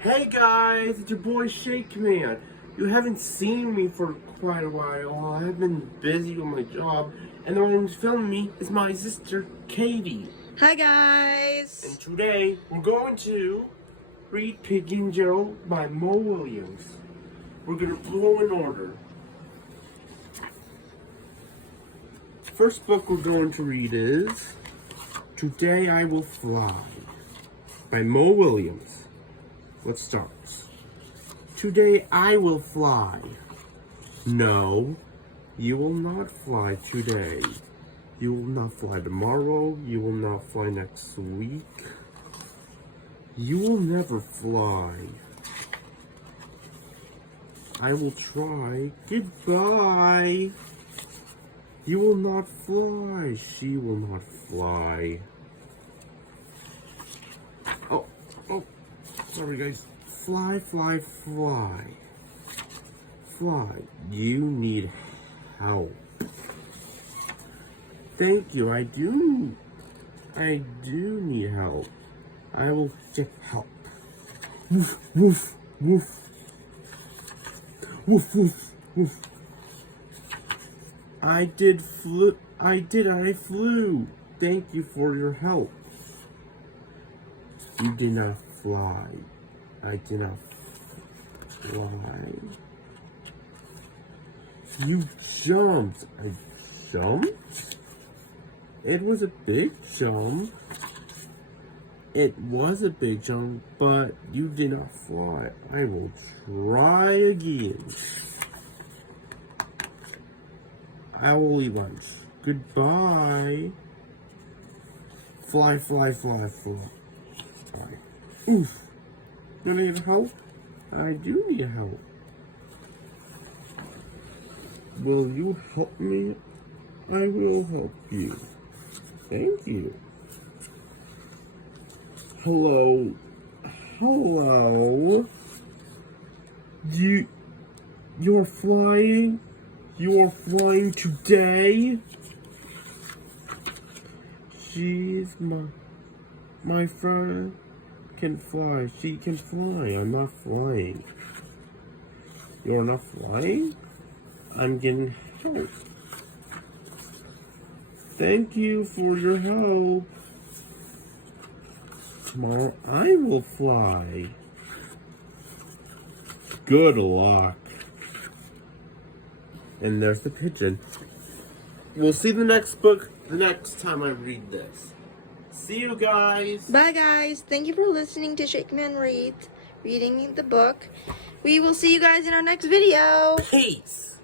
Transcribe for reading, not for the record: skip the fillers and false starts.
Hey guys, it's your boy Shakeman. You haven't seen me for quite a while. I've been busy with my job, and the one who's filming me is my sister Katie. Hi guys! And today we're going to read Piggy and Joe by Mo Willems. We're gonna go in order. First book we're going to read is Today I Will Fly by Mo Willems. Let's start. Today I will fly. No, you will not fly today. You will not fly tomorrow. You will not fly next week. You will never fly. I will try. Goodbye. You will not fly. She will not fly. Oh, sorry guys. Fly, fly, fly. Fly. You need help. Thank you. I do need help. I will get help. Woof, woof, woof. Woof, woof, woof. I flew. Thank you for your help. You did not fly. I did not fly. You jumped. I jumped? It was a big jump. It was a big jump, but you did not fly. I will try again. I will eat lunch. Goodbye. Fly, fly, fly, fly. Fly. Oof. You need help? I do need help. Will you help me? I will help you. Thank you. Hello. Hello. You're flying? You're flying today? She's my friend can fly. She can fly. I'm not flying. You're not flying? I'm getting help. Thank you for your help. Tomorrow I will fly. Good luck. And there's the pigeon. We'll see the next book the next time I read this. See you guys. Bye guys! Thank you for listening to Shakeman reading the book. We will see you guys in our next video. Peace.